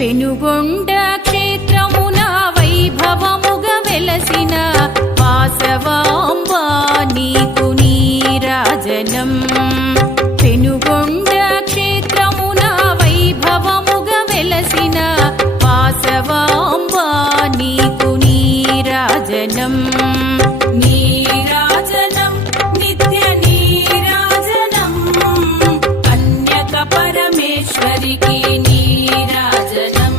పెనుగొండ క్షేత్రమున వైభవముగ వెలసిన వాసవాంబా నీకు నీరాజనం. పెనుగొండ క్షేత్రమున వైభవముగ వెలసిన వాసవాంబా నీకు నీరాజనం. నీరాజనం నిత్య నీరాజనం కన్యక పరమేశ్వరికి నీరాజనం.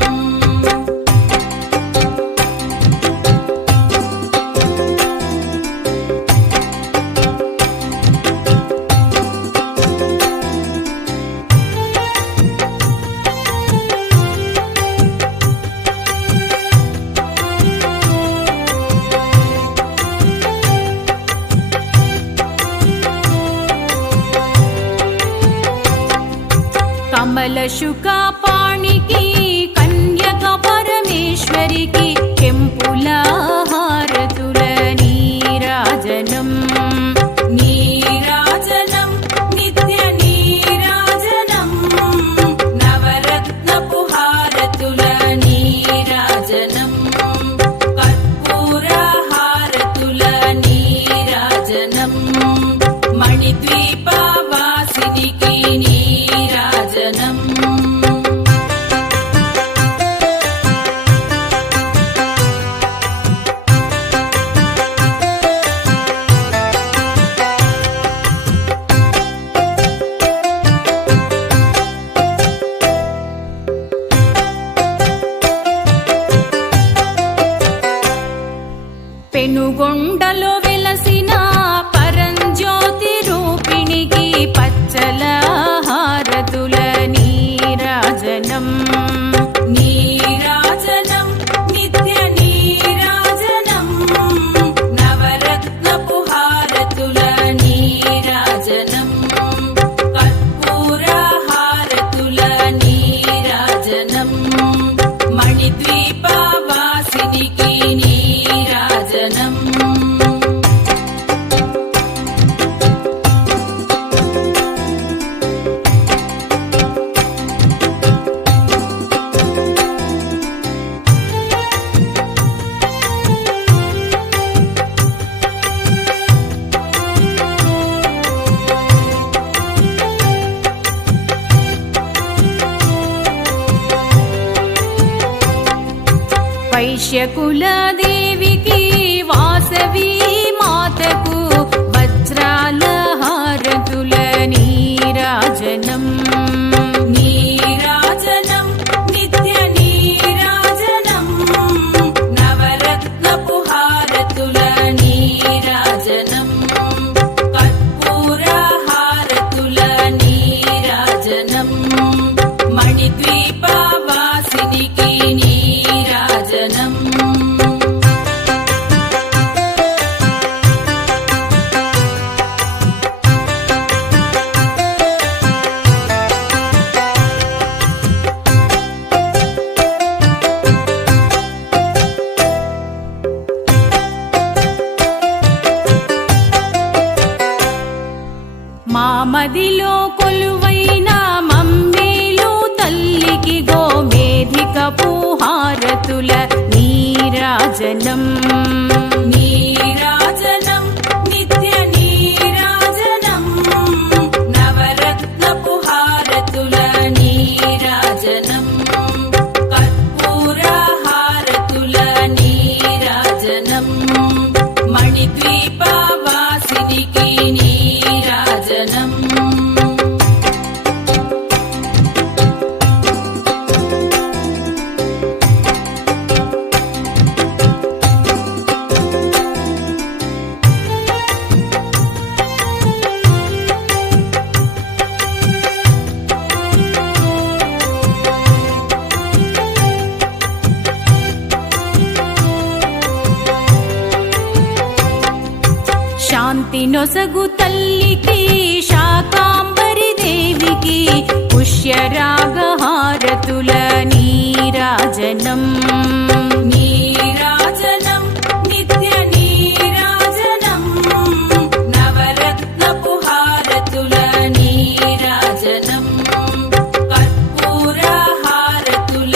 కమలశుక పాణికి కన్యక పరమేశ్వరికి కెంపుల హారతుల నీరాజనం. నీరాజనం నిత్య నీరాజనం నవరత్నపు హారతుల నీరాజనం. కర్పూర హారతుల నీరాజనం మణిద్వీప వాసినికి నీరాజనం. పెనుగొండలో వెలసిన పరంజ్యోతి రూపిణికి పచ్చల హారతుల నీరాజనం. నీరాజనం నిత్య నీరాజనం నవరత్నపు హారతుల నీరాజనం. కర్పూర హారతుల నీరాజనం మణిద్వీప వాసినికి నీరాజనం. వైశ్యకుల దేవికి వాసవి మాతకు వజ్రాల హారతుల నీరాజనం. నీరాజనం నిత్య నీరాజనం నవరత్నపు హారతుల నీరాజనం. కర్పూర హారతుల నీరాజనం మణిద్వీప వాసినికి నీరాజనం. మామదిలో కొలువైన మమ్మేలు తల్లికి గోమేధికపు హారతుల నీరాజనం. నీరాజనం నిత్య నీరాజనం నవరత్నపు హారతుల నీరాజనం. కర్పూర హారతుల నీరాజనం మణిద్వీప వాసినికి నీరాజనం. శాంతి నొసగు తల్లికి శాకాంబరి దేవికి పుష్యరాగ హారతుల నీరాజనం. నీరాజనం నిత్య నీరాజనం నవరత్నపు హారతుల నీరాజనం. కర్పూర హారతుల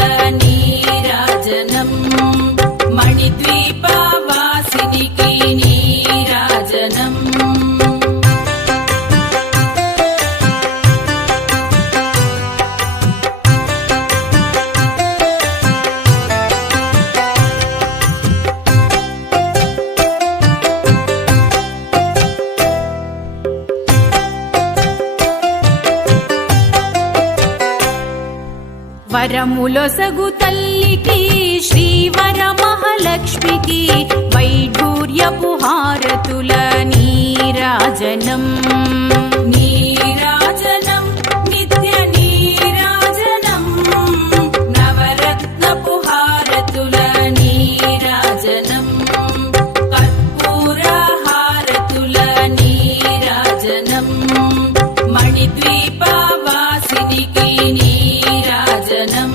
వరములొసగు తల్లికి శ్రీవర మహాలక్ష్మికి వైఢూర్యపు హారతుల నీరాజనం నీరాజనం నిత్య నీరాజనం నవరత్నపు హారతుల నీరాజనం కర్పూర హారతుల నీరాజనం మణిద్వీప వాసినికి నీరాజనం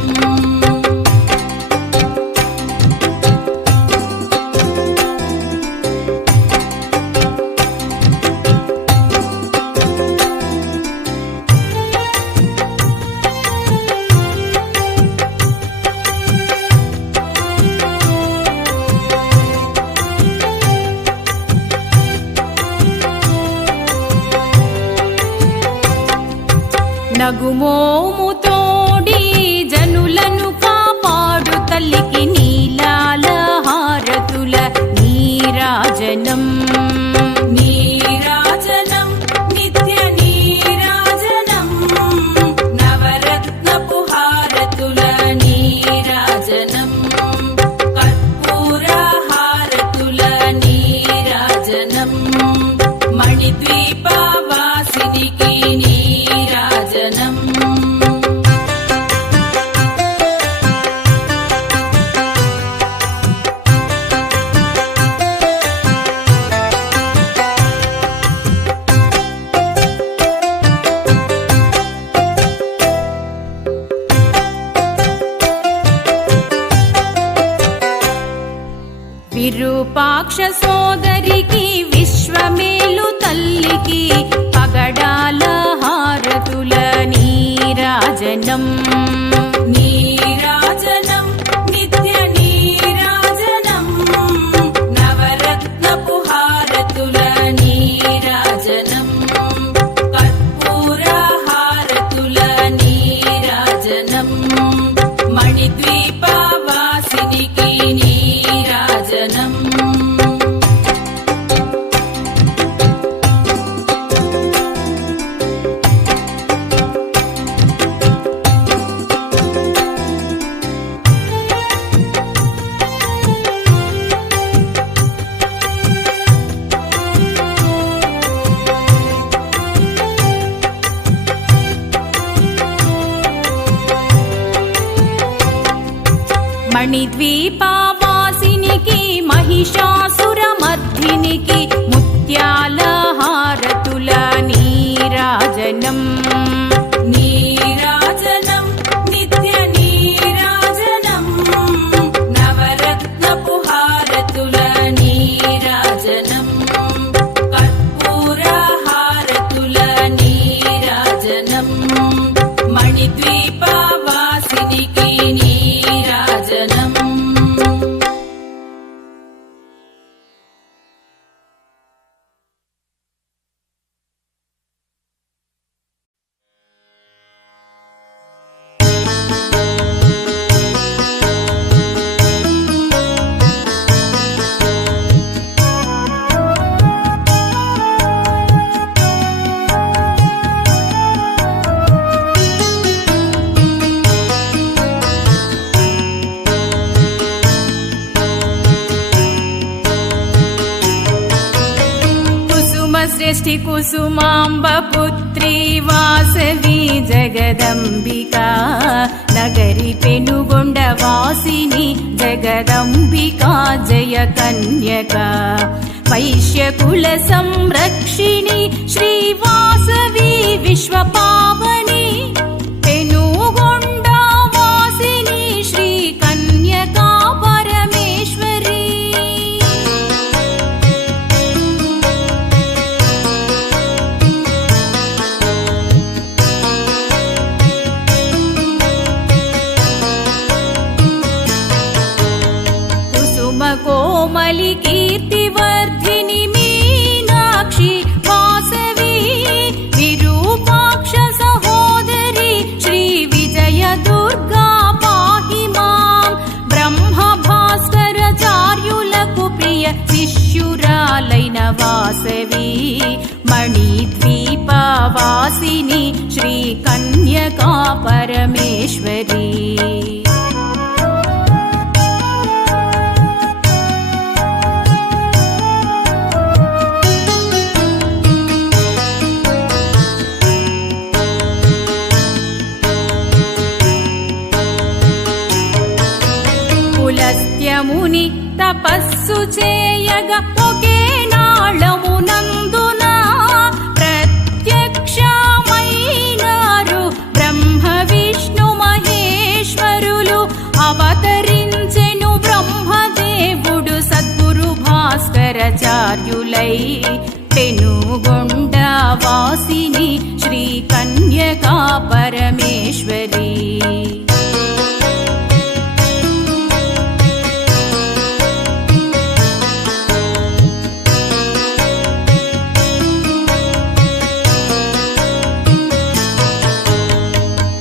నగుమోముతోడి జనులను కాపాడు తల్లికి నీలాల హారతుల నీరాజనం నీరాజనం నిత్య నీరాజనం నవరత్నపు హారతుల నీరాజనం కర్పూర హారతుల నీరాజనం మణిద్వీప వాసినికి నీరాజనం విరూపాక్ష సోదరికి విశ్వమేలు తల్లికి పగడాల హారతుల నీరాజనం నీరాజనం నిత్య నీరాజనం నవరత్నపు హారతుల నీరాజనం కర్పూర హారతుల నీరాజనం మణిద్వీప వాసినికి నీరాజనం మణిద్వీపవాసినికి మహిషాసురమర్ధినికి ముత్యాల హారతుల నీరాజనం నీరాజనం నిత్య నీరాజనం నవరత్నపు హారతుల నీరాజనం కర్పూర హారతుల నీరాజనం మణిద్వీప వాసినికి నీరాజనం శ్రేష్ఠి కుసుమాంబ పుత్రి వాసవి జగదంబికా నగరి పెనుగొండ వాసిని జగదంబికా జయ కన్యక వైశ్యకుల సంరక్షిణి శ్రీ వాసవి విశ్వపావని పెనుగొండ వాసిని శ్రీ కన్యకా పరమేశ్వరి కోమలి కీర్తివర్ధిని మీనాక్షి వాసవి విరూపాక్ష సహోదరి శ్రీ విజయ దుర్గా పాహి మాం బ్రహ్మ భాస్కరాచార్యులకు ప్రియ శిష్యురాలైన వాసవి మణిద్వీపవాసిని శ్రీ కన్యకా పరమేశ్వరి జనముని తపస్సు చేయగా ఒకే నాళమునందున ప్రత్యక్షమైనారు బ్రహ్మ విష్ణు మహేశ్వరులు. అవతరించెను బ్రహ్మదేవుడు సద్గురు భాస్కరాచార్యులై. పెనుగొండ వాసిని శ్రీ కన్యకా పరమేశ్వరి.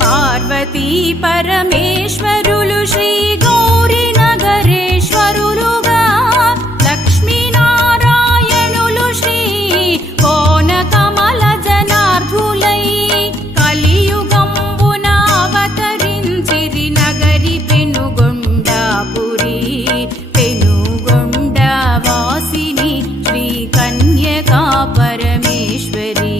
పార్వతీ పరమేశ్వరులు శ్రీ గౌరీ నగరేశ్వరులుగా. లక్ష్మీనారాయణులు శ్రీ కోన కమల జనార్ధులై. కలియుగంబున అవతరించిరి నగరి పెనుగొండాపురి. పెనుగొండ వాసిని శ్రీ కన్యకా పరమేశ్వరి.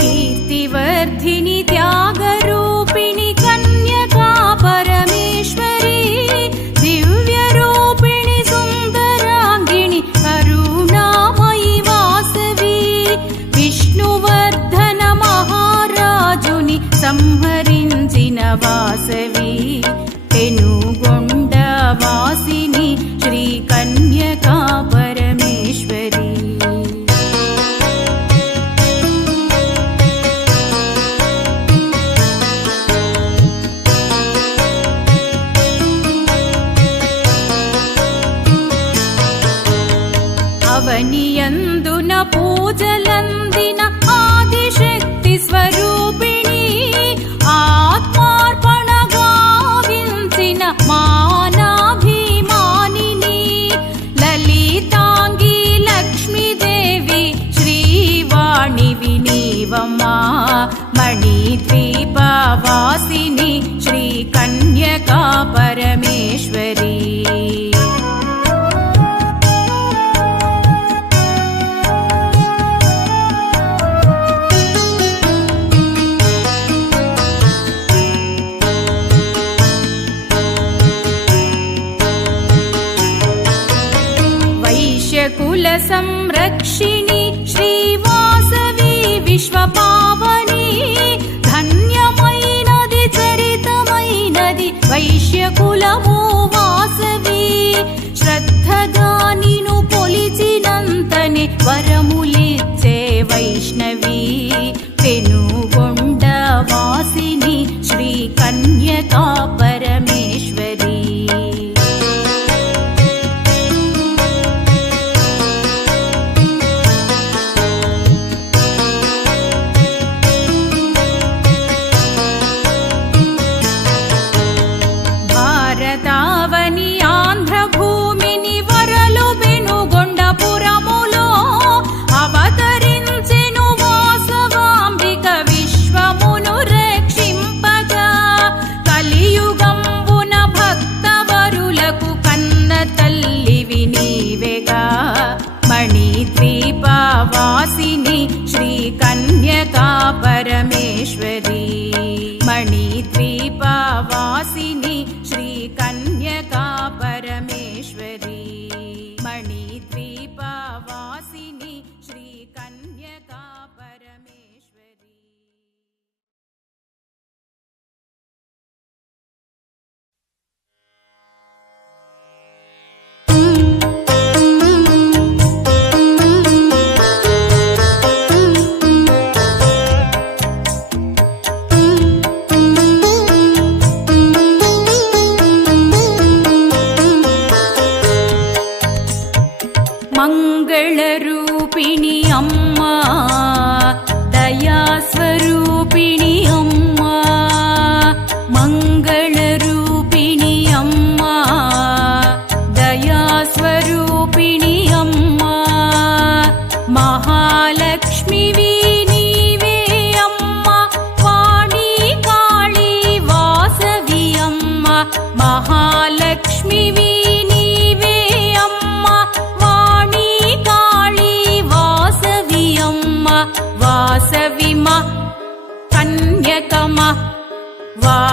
కీర్తివర్ధిని త్యాగరూపిణి కన్యకా పరమేశ్వరి. దివ్యరూపిణి సుందరాంగిణి కరుణామయి వాసవి. విష్ణువర్ధన మహారాజుని సంహరించిన వాసవి. పెనుగొండ వాసిని శ్రీ కన్యకా పరమేశ్వరి. అవనియందున పూజలందిన ఆదిశక్తి స్వరూపిణి. ఆత్మార్పణ గావించిన మానాభిమానిని. లలితాంగి లక్ష్మీదేవి శ్రీవాణి వినీవమా. మణిద్వీపవాసిని శ్రీ కన్యకా పరమేశ్వరి. వైశ్యకుల సంరక్షిణి శ్రీ వాసవి విశ్వపావని. ధన్యమైనది చరితమైనది వైశ్యకులము వాసవి. శ్రద్ధగా నిను కొలిచినంతనే వరములిచ్చే వైష్ణవి. పెనుగొండ వాసిని శ్రీ కన్యకా పరమేశ్వరి.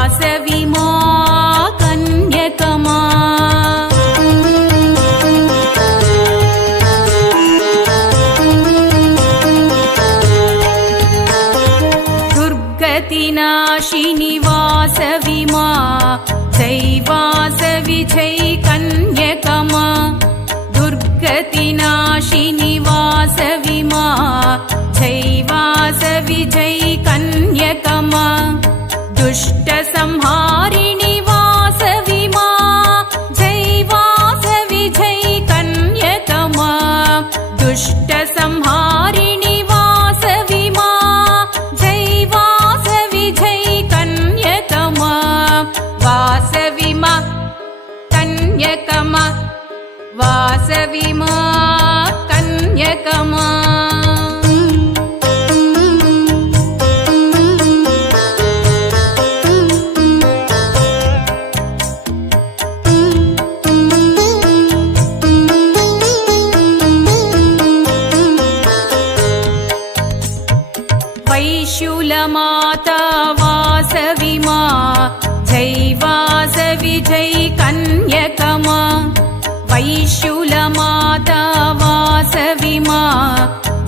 वासवि मा कन्यकमा दुर्गतिनाशिनि वासवि मा जय वासवि जय कन्यकमा दुर्गतिनाशिनि वासवि मा जय वासवि जय कन्यकमा दुष्टसंहारिणि वासवि मा जय वासवि जय कन्यकमा दुष्टसंहारिणि वासवि मा जय वासवि जय कन्यकमा वासवि मा कन्यकमा वासवि मा कन्यकमा वैशूलमाता वासवि मा जय वासवि जय कन्यकमा वैशूलमाता वासवि मा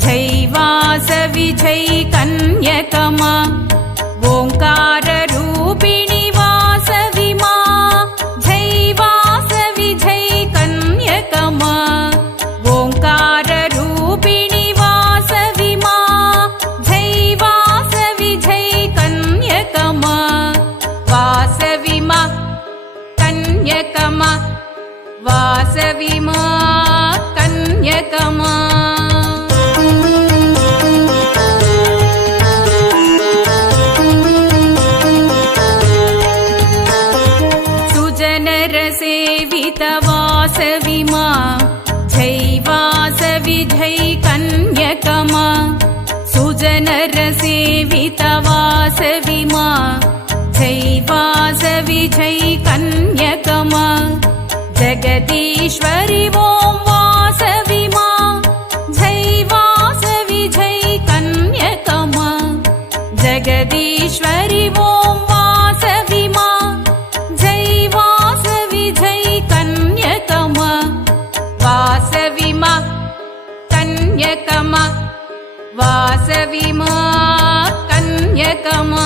जय वासवि जय कन्यकमा ओंकाररूपिणि वासवि मा जय वासवि जय कन्यकमा ओंकाररूपिणि वासवि मा जय वासवि जय कन्यकमा वासवि मा कन्यकमा वासवि मा कन्यकमा सुजनरसेवित वासवि मा जय वासवि जय कन्यकमा सुजनरसेवित वासवि मा जय वासवि जय कन्यकमा जगदीश्वरि ॐ वासवि मा जय वासवि जय कन्यकमा जगदीश्वरि ॐ वासवि मा जय वासवि जय कन्यकमा वासवि मा कन्यकमा वासवि मा कन्यकमा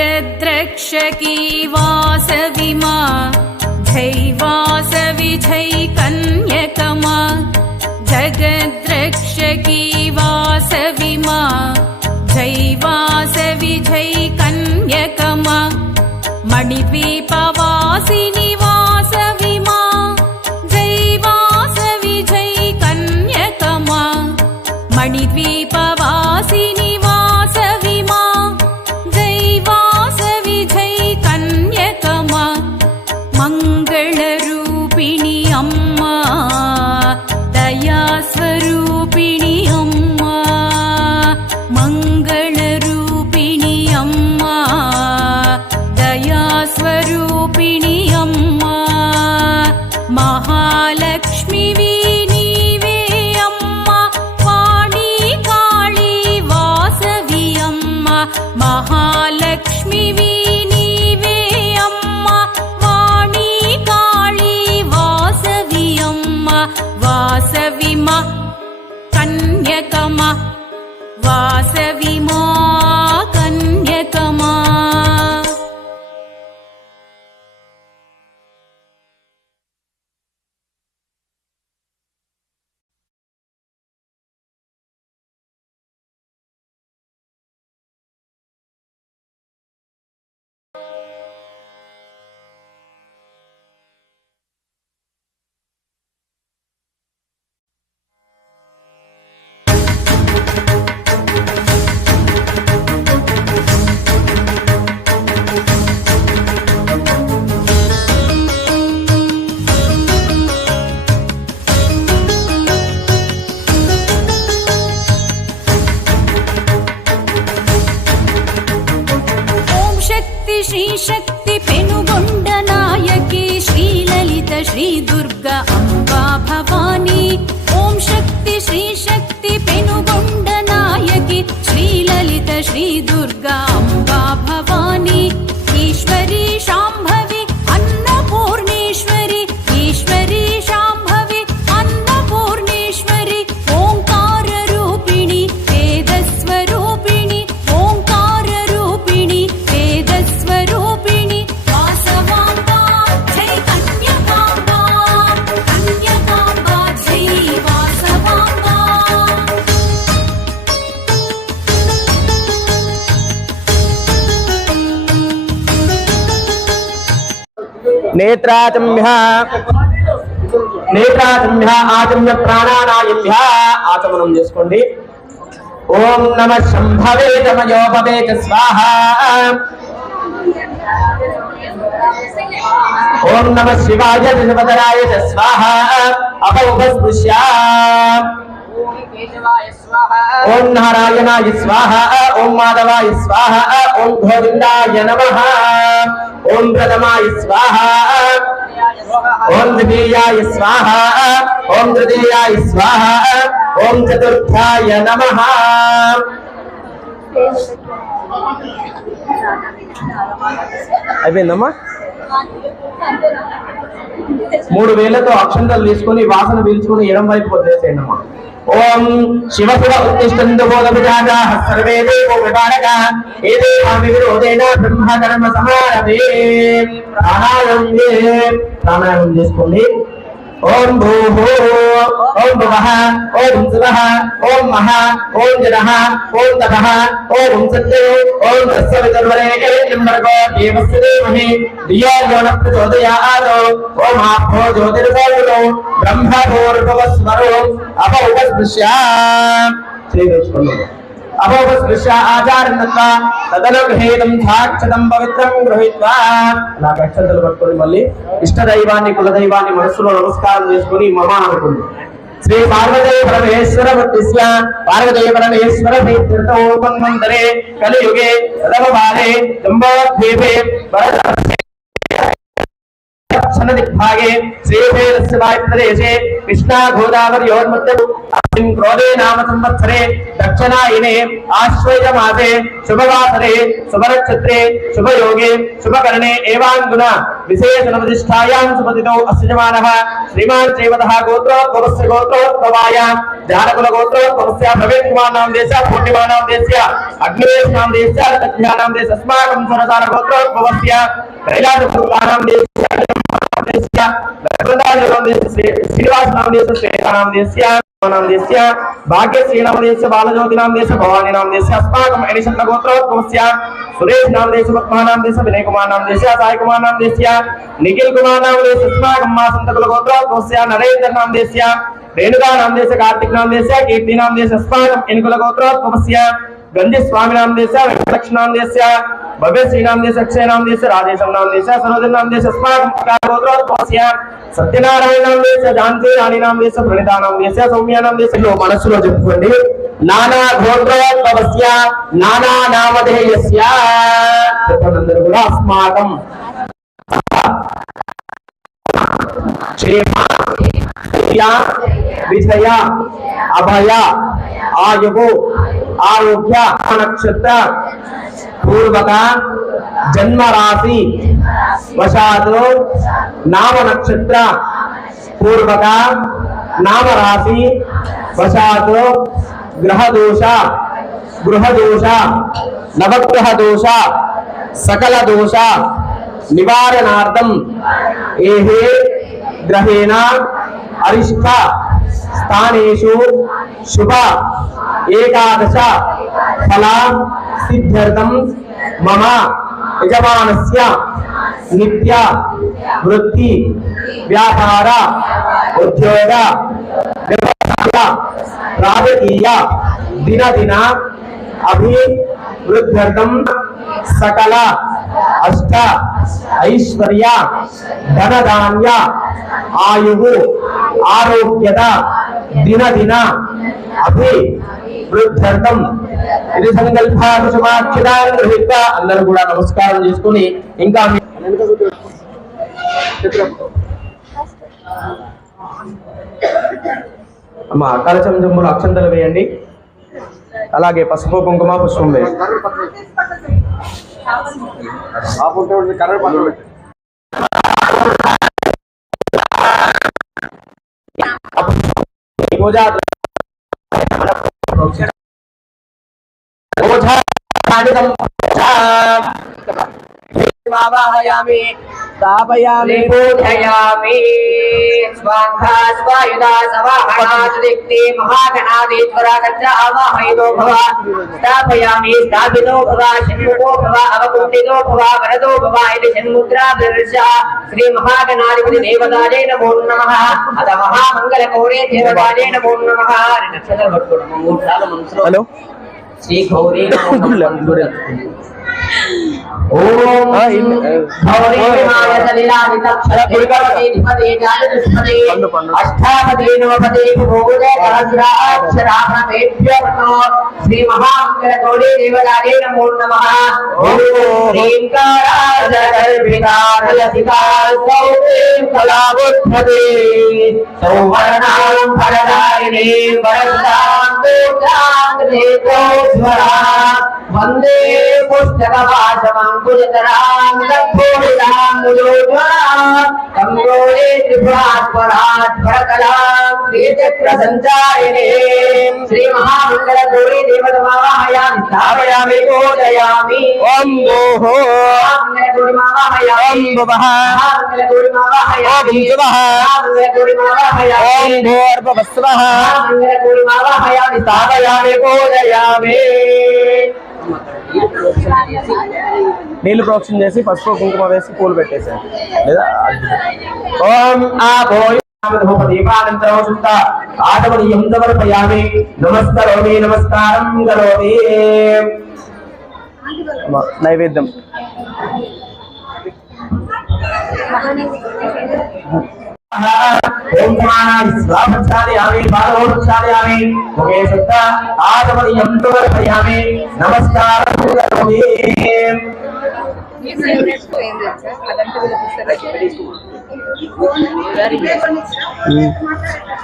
जगद्रक्षकी वासवि मा जय वासवि जय कन्यकमा जगद्रक्षकी वासवि मा जय वासवि जय कन्यकमा मणिद्वीपवासिनि वासवि मा जय वासवि जय कन्यकमा मणिद्वीपवासिनि वासवि मा जय वासवि जय कन्यकमा मंगलरूपिणि अम्मा दयास्वरूपिणि अम्मा मंगलरूपिणि अम्मा दयास्वरूपिणि अम्मा महालक्ष्मी नीवे अम्मा वाणी काली वासवि अम्मा महालक्ष्मी नीवे अम्मा वाणी काली वासवि अम्मा वासवि मा कन्यकमा वासवि मा कन्यकमा श्री शक्ति पेनुगोंड नायकी श्री ललित श्री दुर्गा अम्बा भवानी ओम शक्ति श्री शक्ति पेनुगोंड नायकी श्री ललित श्री दुर्गा अम्बा भवानी ईश्वरी शांभवी अन्नपूर्णेश्वरी ईश्वरी शांभवी अन्नपूर्णेश्वरी ओंकार रूपिणी वेदस्वरूपिणी ओंकार रूपिणी वेदस्वरूपिणी वासवांबा जय कन्यकांबा कन्यकांबा जय वासवांबा నేత్రాచమ్య ఆచమ్య ప్రాణానాయమ్య ఆచమనం చేసుకోండి. ఓం నమ శంభవే తమయోపవే చ స్వాహ. ఓం నమ శివాయ శివతరాయ చ స్వాహ. అపౌపస్పృశ్య. ఓం నారాయణాయ స్వాహ. ఓం మాధవాయ స్వాహ. ఓం గోవిందాయ నమః. ఓం ప్రథమాయ స్వాహ. ఓం ద్వితీయాయ స్వాహ. ఓం తృతీయాయ స్వాహ. ఓం చతుర్థాయ నమః. అయిపోయిందమ్మా. 3 వేలతో అక్షంతలు తీసుకొని వాసన పీల్చుకొని ఎడం వైపు వదిలేసేయండి అమ్మా. ఓం శివ శివ ఉత్తిష్టంతు బోధవిజాతాః సర్వే దేవో విభారకాః ఏదేవామి విరోధేన బ్రహ్మ కర్మ సమారభే. ప్రాణాయామం చేసుకోండి. ఓం భూః ఓం భువః ఓం శివః ఓం మహా ఓం జనః ఓం తపః ఓం సత్యో ఓం తస్సవితుర్వరేణ్యం భర్గో దేవస్య ధీమహి ధియో యో నః ప్రచోదయాత్. ఓం ఆపో జ్యోతిర్గోళో బ్రహ్మ భూర్భువస్వరో అపౌపస్పృశ్య. చేయించుకోండి. అపౌపస్పృశ్య ఆచార్యత్వ తదనుగ్రహేతం సాక్షతం పవిత్రం గృహీత్వా. అలా అక్షంతలు పట్టుకొని మళ్ళీ ఇష్టదైవాన్ని కులదైవాన్ని మనస్సులో నమస్కారం చేసుకుని మమ అనుకోండి. శ్రీ పార్వతీ పరమేశ్వర భక్తిస్య పార్వతీ పరమేశ్వర భక్తిర్తోపన్మంతరే కలియుగే రమవారే జంబోద్వీపే దిగ్భాగే శ్రీశైలस्य వాయుप्रदेशे कृष्णा गोदावरयोर्मध्ये क्रोधे नाम संवत्सरे दक्षिणायने आश्वयुज मासे शुभवासरे शुभनक्षत्रे शुभयोगे शुभकरणे एवाङ्गुण विशेषणप्रतिष्ठायां सुपतितो अस्य जमानः श्रीमान् श्रीमतः गोत्रोद्भवस्य गोत्रोद्भवाय जानकुलगोत्रोद्भवस्य प्रवीणकुमारनाम देशस्य पूर्णिमानाम देशस्य अग्निवेशनाम देशस्य तज्ञानाम देशस्य अस्माकं सुरसारगोत्रोद्भवस्य कैलासपुत्राणाम देशस्य श्रीनिवास नाम देश श्रेष्ठ नाम देश भाग्यश्री नाम देश बालज्योति नाम देश भवानी नाम देश अस्माकं एडिशन गोत्रोद्भवस्य सुरेश नाम देश पद्मा नाम देश विनय कुमार नाम देश साई कुमार नाम देश निखिल कुमार नाम देश अस्माकं मासंतकुल गोत्रोद्भवस्य नरेंद्र नाम देश रेणुका नाम देश कार्तिक नाम देश कीर्ति नाम देश अस्माकं इनकुल गोत्रोद्भवस्य गंजी स्वामी नाम देश वेंकटलक्ष्मी नाम देश भव्य श्री नाम देश अक्षय नाम देश राजेशम नाम देश सरोजन नाम देश अस्माकं सत्यनारायण नाम देश जानकी रानी नाम देश प्रणीता नाम देश सौम्या नाम देश मनस्సులో చెప్పుకోండి. నానా గోత్రోద్భవస్య నానా నామధేయస్య. చెప్పండి కూడా అస్మాకం విజయ అభయ ఆయువు ఆరోగ్య నక్షత్ర పూర్వక జన్మ రాశి వశాత్ నామ నక్షత్ర పూర్వక నామ రాశి వశాత్ గ్రహ దోష నవగ్రహ దోష సకల దోష నివారణార్థం ఏహే గ్రహేణ అరిష్ట స్థానేషు శుభ ఏకాదశ ఫల సిద్ధ్యర్థం మమ యజమానస్య నిత్య వృత్తి వ్యాపార ఉద్యోగ వ్యవసాయ రాజకీయ దినదిన అభివృద్ధ్యర్థం సకల అష్ట ఐశ్వర్య ధనధాన్య ఆయువు ఆరోగ్యత దినదిన వృద్ధ్యర్థం ఇది సంకల్పాలు సమాఖ్యాన్ గృహీత అందరూ కూడా నమస్కారం చేసుకుని ఇంకా అమ్మ కలశం జంబులు అక్షంతలు వేయండి. అలాగే పసుపు కుంకుమ పుష్పం వేయండి. వాహయామి స్థాపయామి పూజయామి స్వాహా స్వాయుధా సవాహనాదిక్తి మహాగణాధీశ్వర తత్ర ఆవాహయితో భవ స్థాపయామి స్థాపితో భవ షణ్ముఖో భవ అవకుంఠితో భవ వరదో భవ ఇది షణ్ముద్రా ప్రదర్శ శ్రీ మహాగణాధిపతి దేవతాజే నమో నమః అత మహామంగళ కౌరే దేవతాజే నమో నమః నక్షత్రం పట్టుకోవడం మూడు సార్లు మనసులో హలో శ్రీ గౌరీ ఓం గౌరీ విమాయ సలిలాదితక్షరపతి జాతదుష్పతి అష్టాపతి నవపతి భూదే సహస్రాక్షరాభ్యో శ్రీ మహామంగళ గౌరీ దేవతాజే నమో నమః ఓం హ్రీం కారాజకల్పితారలసికా సౌక్రీం కళావోత్పతే సౌవర్ణాం ఫలదాయినీం వరదాం తోజాంగేతోస్వరా వందే పుస్తకవాసమంకుశతరాం లక్ష్మీరాం ముజోజ్వలాం కంగోళే త్రిపురాత్పరాత్పరకలాం శ్రీచక్ర సంచారిణీం శ్రీ మహామంగళ గౌరీ దేవతమావాహయామి స్థాపయామి పూజయామి ఓం భూః మహామంగళ గౌరీ మావాహయామి ఓం భువః మహామంగళ గౌరీ మావాహయామి ఓం శుభః మహామంగళ గౌరీ మావాహయామి ఓం భూర్భువస్సువః మహామంగళ గౌరీ మావాహయామి స్థాపయామి పూజయామి నీళ్లు ప్రోక్షణ చేసి పసుపు కుంకుమ వేసి పూలు పెట్టేశారు లేదా ఓం దీపానంతరం శుద్ధ ఆటమనీయం సమర్పయామి నమస్కరోమి నమస్కారం కరోమి నైవేద్యం ఓం సమానాయ స్వాపచార్యామి బాలవోచార్యామి ముఖే శుద్ధ ఆటమనీయం సమర్పయామి నమస్కారం కరోమి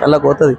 అలా పోతుంది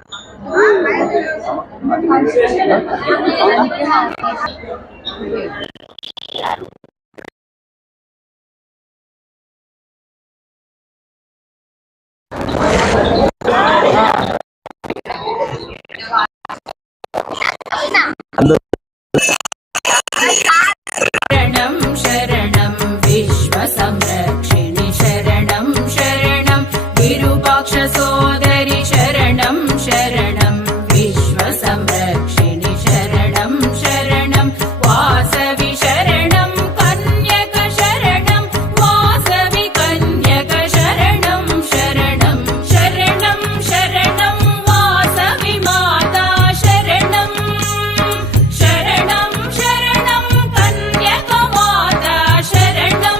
शरणं शरणं विश्वसंरक्षिणि शरणं शरणं विरूपाक्षसोदरि शरणं शरणं विश्वसंरक्षिणि शरणं शरणं वासवि शरणं कन्यक शरणं वासवि कन्यक शरणं शरणं शरणं शरणं वासवि माता शरणं शरणं शरणं कन्यक माता शरणं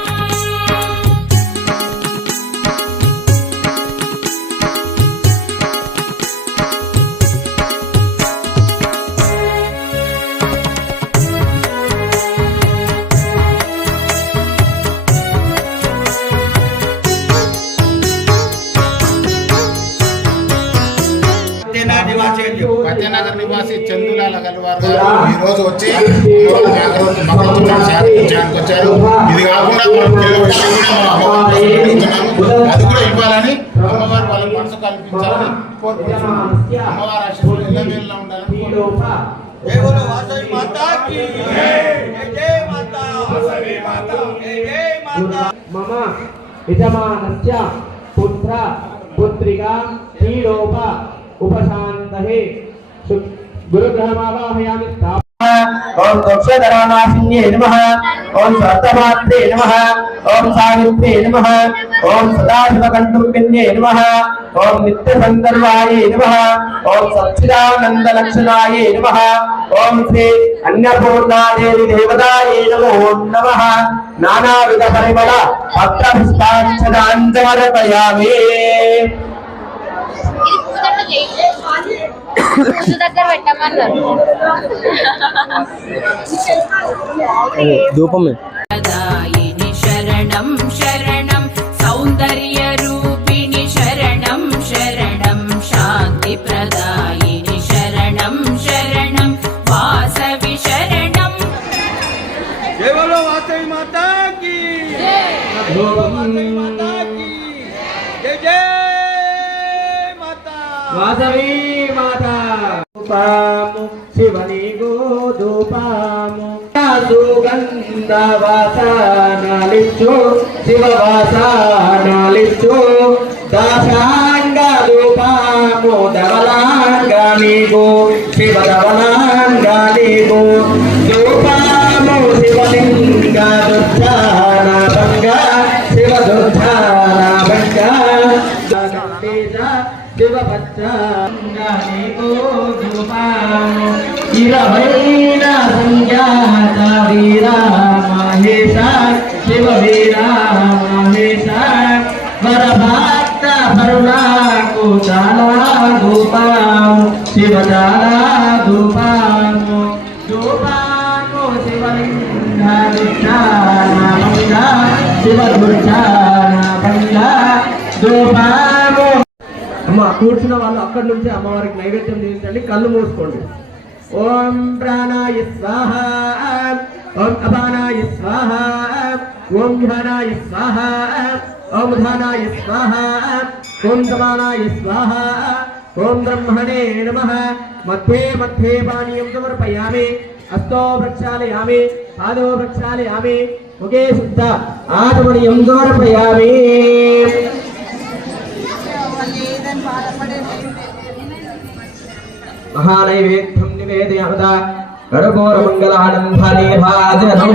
సత్యనగర్ నివాసి చందులాల గల్వార్ గారు ఈ రోజు వచ్చి మగతోరణం సాధించడానికి వచ్చారు. ఇది కాకుండా మనం పిల్లల విషయం కూడా మనం అమ్మవారి కోసం అడుగుతున్నాము. అది కూడా ఇవ్వాలని అమ్మవారు వాళ్ళ మనసు కల్పించాలని కోరుకుంటున్నాము. అమ్మవారి ఆశీస్సులు ఎల్లవేళలా ఉండాలని కోరుకుంటున్నాము. మమ యజమానస్య పుత్ర పుత్రికా పీడోప ఉపశాంతహే గురుగ్రహమావాహయామి ఓం దక్షధరానాశిన్యే నమః ఓం సర్తమాత్రే నమః ఓం సావిత్రే నమః ఓం సదాశివకంఠుర్పిన్యే నమః ఓం నిత్యసందర్వాయే నమః ఓం సచ్చిదానందలక్షణాయే నమః ఓం శ్రీ అన్నపూర్ణాదేవి దేవతాయే నమో నమః నానావిధ పరిమళ పత్రపుష్పాక్షదాంజమర్పయామి దగ్గర పెట్టమన్నారు ధూపమే ప్రదాయిని శరణం శరణం సౌందర్య రూపిణి శరణం శరణం శాంతి ప్రదాయిని శరణం శరణం వాసవి శరణం జై బోలో వాసవి మాతా కీ జై వాసవి మాతా కీ జై జై మాతా వాసవి మాతా ధూపము శివని గోధూపము సుగంధ వాసనాలిచ్చు శివ వాసనాలిచ్చు దాశాంగ ధూపము ధవలాంగా నీకు శివ ధవలాంగా నీకు ధూపము శివలింగ దుర్ధాన భంగ శివ దుర్ధాన భంగ శివభద్రంగా నీకు ధూపము ఇరవైన సంఖ్యాత వీర మహేశ శివ వీర మహేశ వరభక్త పరులకు చాలా ధూపము శివ చాలా ధూపము ధూపము శివలింగ దుర్చాన శివ దుర్చాన భంగ ధూపము. అమ్మ కూర్చున్న వాళ్ళు అక్కడి నుంచి అమ్మవారికి నైవేద్యం చేయించండి. కళ్ళు మూసుకోండి. ఓం ప్రాణాయ స్వాహ ఓం అపానాయ స్వాహ ఓం ధ్యానాయ స్వాహ ఓం ధానాయ స్వాహ ఓం సమానాయ స్వాహ ఓం బ్రహ్మణే నమః. మధ్యే మధ్యే పానీయం సమర్పయామి. హస్తో ప్రక్షాళయామి పాదో ప్రక్షాళయామి ముఖే శుద్ధ ఆచమనీయం సమర్పయామి. మహానైవేద్యం నివేదయామః. కర్పూర మంగళానందాని భాజనం.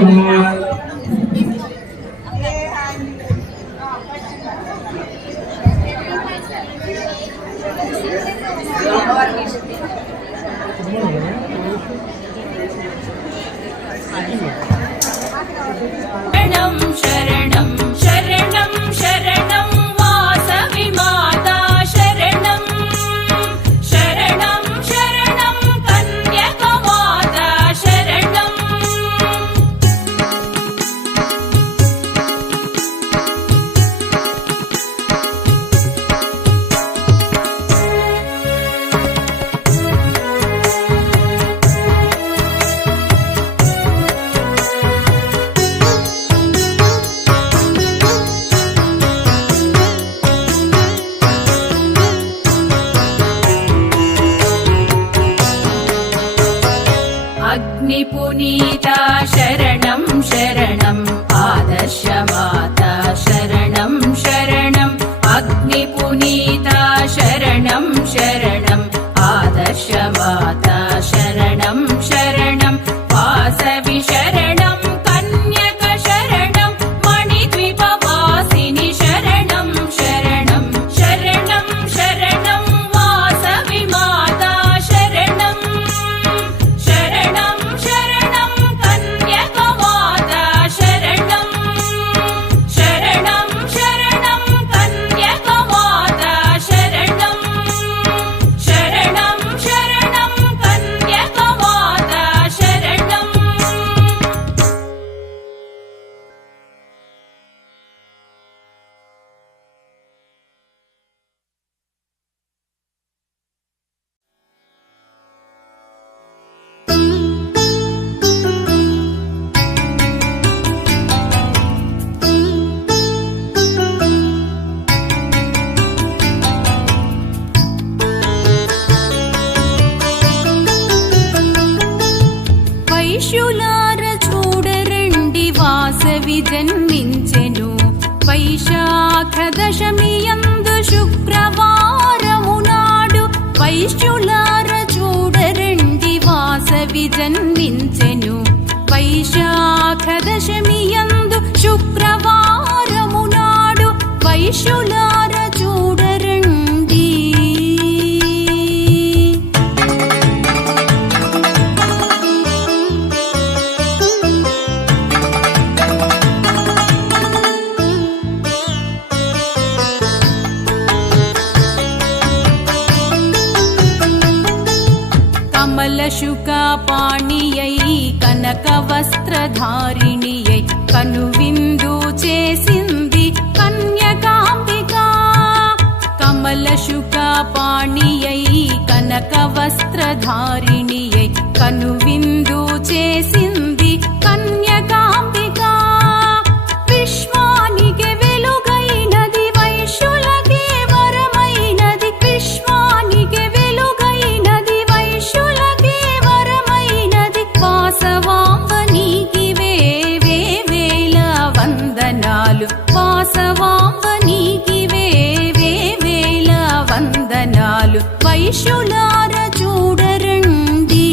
శరణం శరణం శరణం వాసవి మాతా శరణం శరణం శరణం కన్యక మాతా శరణం అగ్నిపునీతా శరణం శరణం ఆదర్శ మాతా శరణం శరణం అగ్నిపునీతా శరణం శరణం ఆదర్శ మాతా శరణం శరణం వాసవి శరణం కన్యక శరణం మణిద్వీపవాసిని శరణం శరణం శరణం శరణం వాసవి మాతా శరణం శరణం శరణం కన్యక మాతా శరణం శరణం శరణం కన్యక మాతా శరణం శరణం శరణం కన్యక మాతా శరణం. వైశ్యులార చూడరండి వాసవి జన్మించెను వైశాఖ దశమి యందు శుక్రవారము నాడు. వైశ్యులార చూడరండి వాసవి జన్మించెను వైశాఖ దశమి యందు శుక్రవారము నాడు. వైశ్యులార చూడరండి. కనువిందు చేసింది కన్యకాంబిక కమలశుక పాణియై కనక వస్త్రధారిణియై కనువిందు చేసింది కన్యకాంబిక విశ్వానికి వెలుగైనది వైశ్యులకే వరమైనది విశ్వానికి వెలుగైనది వైశ్యులకే వరమైనది వాసవాంబనీకి వేవేల వందనాలు వాసవాంబనీకి వేవేల వందనాలు వైశ్యులార చూడరండి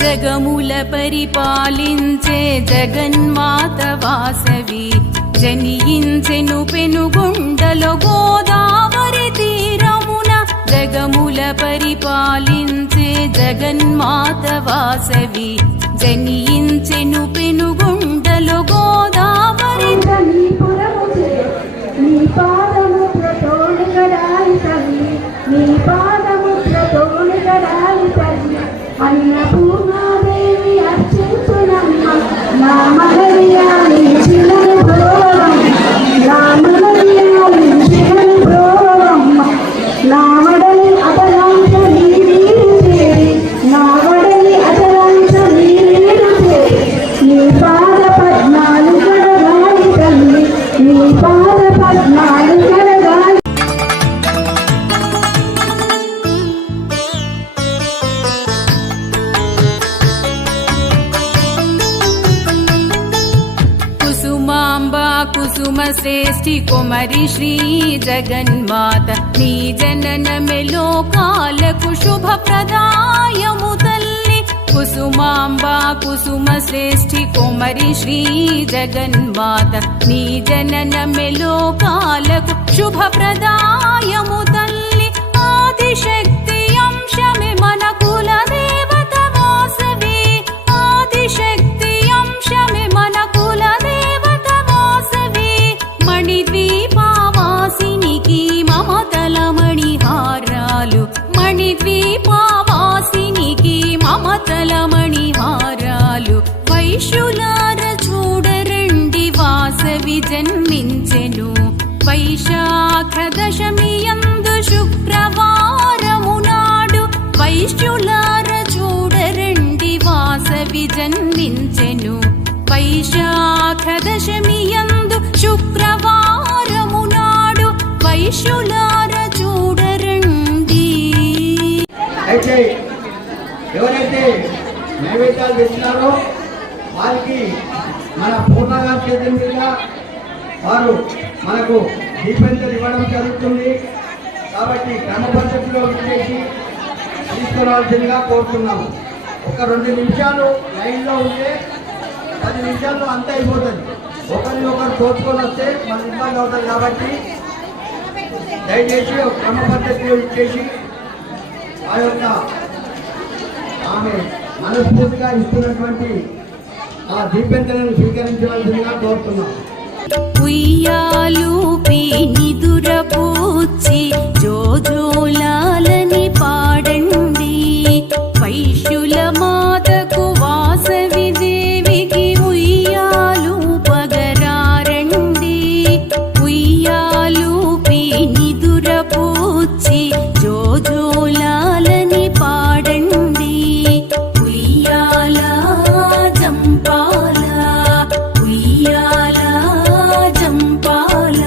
జగముల పరిపాలించే జగన్మాత వాసవి జనియించెను పెనుగొండలో గోదావరి తీరమున జగముల పరిపాలించే జగన్మాత వాసవి జనియించెను పెనుగొండలో గోదావరి నీ పాదముద్ర తోడుగడాలి తల్లి నీ పాదముద్ర తోడుగడాలి తల్లి అన్నపూర్ణాదేవి అర్చించునమ్మ నా మగరియాలి చిలని బ్రోవమ్మ నా మగరియాలి చిలని బ్రోవమ్మ నా వడలి అతలాంత నీరు చేరి నా వడలి అతలాంత నీరు చేరి నీ పాద పద్నాలు గడగాలి తల్లి నీ పాద పద్నాలు గడగాలి కుసుమాంబా కుసుమ శ్రేష్ఠి కుమరి శ్రీ జగన్మాత నీ జననమే లోకాలకు శుభప్రదాయము తల్లి కుసుమాంబా కుసుమ శ్రేష్ఠి కుమరి శ్రీ జగన్మాత నీ జననమే లోకాలకు శుభప్రదాయము తల్లి ఆదిశక్తి అంశమే మన కుల దేవత వాసవి ఆదిశక్తి అంశమే మన కుల దేవత వాసవి మణిద్వీపవాసినికి మమతల మణిహారాలు మణిద్వీపవాసినికి మమతల మణిహారాలు వైశ్యులార చూడరండి వాసవి జన్మించెను వైశాఖ దశమి యందు శుక్రవారము నాడు వైశ్యులార చూడరండి వాసవి జన్మించెను వైశాఖ దశమి యందు శుక్రవారము నాడు వైశ్యులార చూడరండి. అయితే ఎవరైతే నైవేద్యాలు తెచ్చినారో వారికి మన పూర్ణగా చేతుల మీద వారు మనకు దీపెంతలు ఇవ్వడం జరుగుతుంది. కాబట్టి క్రమ పద్ధతిలో ఇచ్చేసి తీసుకురావాల్సిందిగా కోరుతున్నాము. ఒక 2 నిమిషాలు లైన్లో ఉంటే 10 నిమిషాల్లో అంతా అయిపోతుంది. ఒకరినొకరు తోచుకొని వస్తే మన ఇబ్బంది అవుతుంది. కాబట్టి దయచేసి ఒక క్రమ పద్ధతిలో ఇచ్చేసి ఆ యొక్క ఆమె మనస్ఫూర్తిగా ఇస్తున్నటువంటి ఆ దీపెంతలను స్వీకరించవలసిందిగా కోరుతున్నాం. ఉయ్యాలూపి నిదురపూచి జోజోలాలని పాడండి వైశ్యుల మాతకు వాసవి దేవికి ఉయ్యాలు పగరారండి ఉయ్యాలూపి నిదురపూచి జోజోలాలని పాడండి ఉయ్యాల జంపాల ఉయ్యాల జంపాల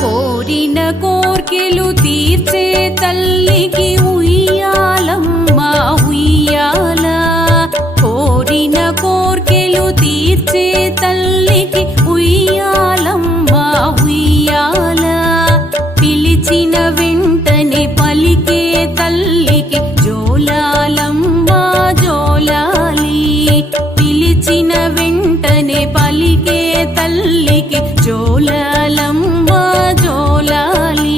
కోరిన కోర్కెలు తీర్చే తల్లికి ఉయ్యాలమ్మ ఉయ్యాల కోరిన కోర్కెలు తీర్చే తల్లికి ఉయ్యాలమ్మ ఉయ్యాల పిలిచిన వెంటనే పలికే తల్లికి జోలాలమ్మ జోలాలి పిలిచిన వెంటనే పలికే తల్లికి జోలాలమ్మ జోలాలి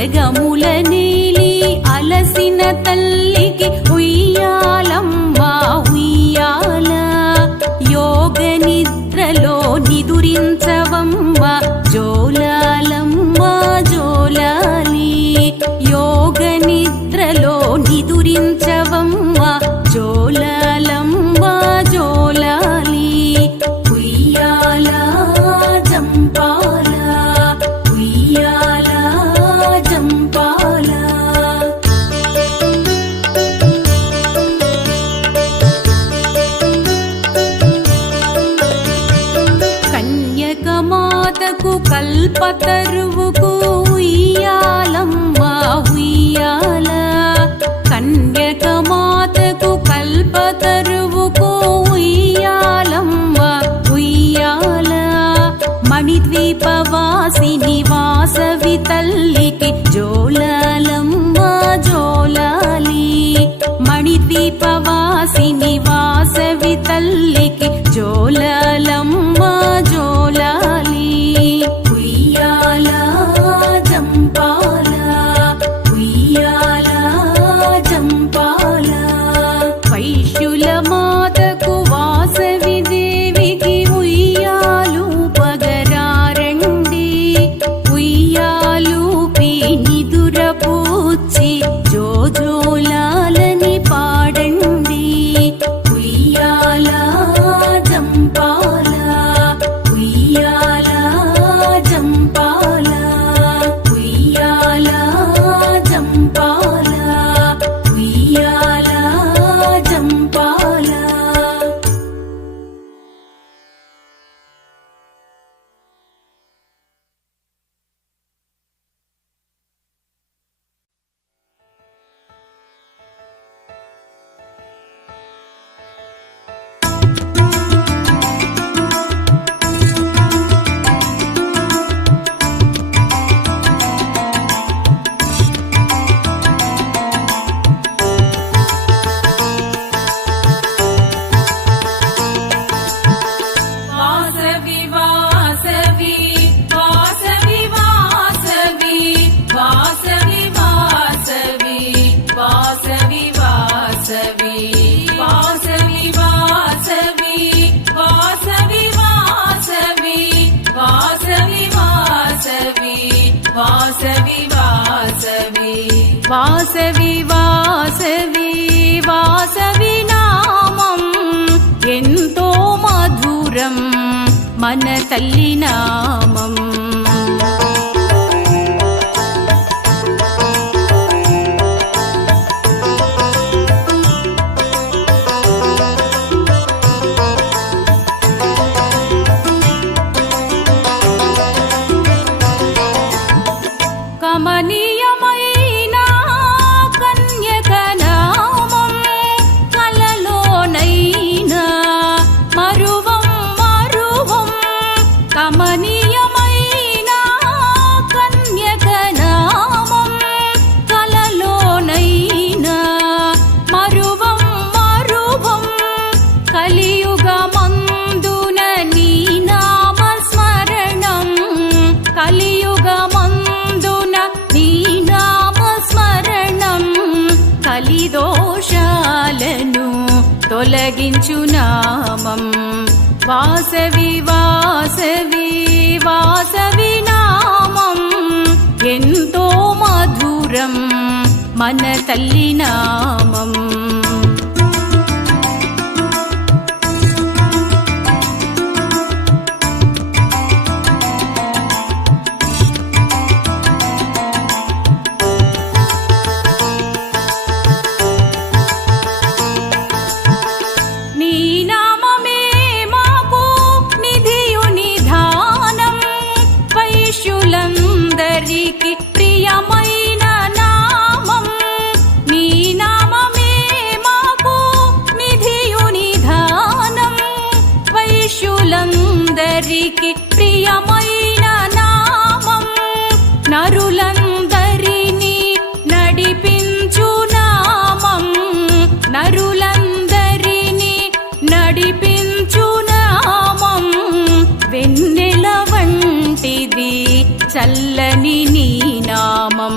జగముల నేలి అలసిన తల్లికి ఉయ్యాలమ్మ ఉయ్యాల యోగ నిద్రలో నిదురించవమ్మ జోలాలమ్మ జోలాలి యోగ నిద్రలో నిదురించవమ్మ జోలాలమ్మ జోలాలి ఉయ్యాల జంపాల ఉయ్యాల జంపాల కన్యకమాతకు కల్పతరువుకు ఉయ్యాలమ్మ ఉయ్యాల కన్యకమాతకు కల్పతరువుకు ఉయ్యాలమ్మ ఉయ్యాల మణిద్వీపవాసిని వాసవి తల్లికి జోలాలమ్మ జోలాలి మణిద్వీపవాసిని వాసవి తల్లికి జోలాలమ్మ జోలాలి ఉయ్యాల జంపాల ఉయ్యాల జంపాల వైశ్యుల మాతకు వాసవి దేవికి ఉయ్యాలు పగరారండి ఉయ్యాలు నిదుర పూచి జోజోలాలని పాడండి ఉయ్యాల జంపాల ఉయ్యాల జంపాల ఉయ్యాల జంపాల ఉయ్యాల జంపాల వాసవి వాసవి వాసవి వాసవి వాసవి వాసవి వాసవి వాసవి వాసవి వాసవి వాసవి వాసవి వాసవి వాసవి వాసవి వాసవి వాసవి వాసవి వాసవి నామం ఎంతో మధురం మన తల్లి నామం కమనీయమైన కన్యక నామం కలలోనైనా మరువం మరువం కమనీయమైన కన్యక నామం కలలోనైనా మరువం మరువం కలియుగమందున నీ నామ స్మరణం కలియుగమందున నీ నామ స్మరణం కలిదోషాలను తొలగించు నామం వాసవి వాసవి వాసవి నామం ఎంతో మధురం మన తల్లి నామం నీ నామమే మాకు నిధియు నిధానం వైశ్యులందరికీ ప్రియమైన నామం నీ నామమే మాకు నిధియు నిధానం వైశ్యులందరికీ ప్రియమైన నామం నరులందరినీ నడిపించు నామం నరులందరినీ నడిపించు నామం వెన్నెల వంటిది చల్లని నీ నామం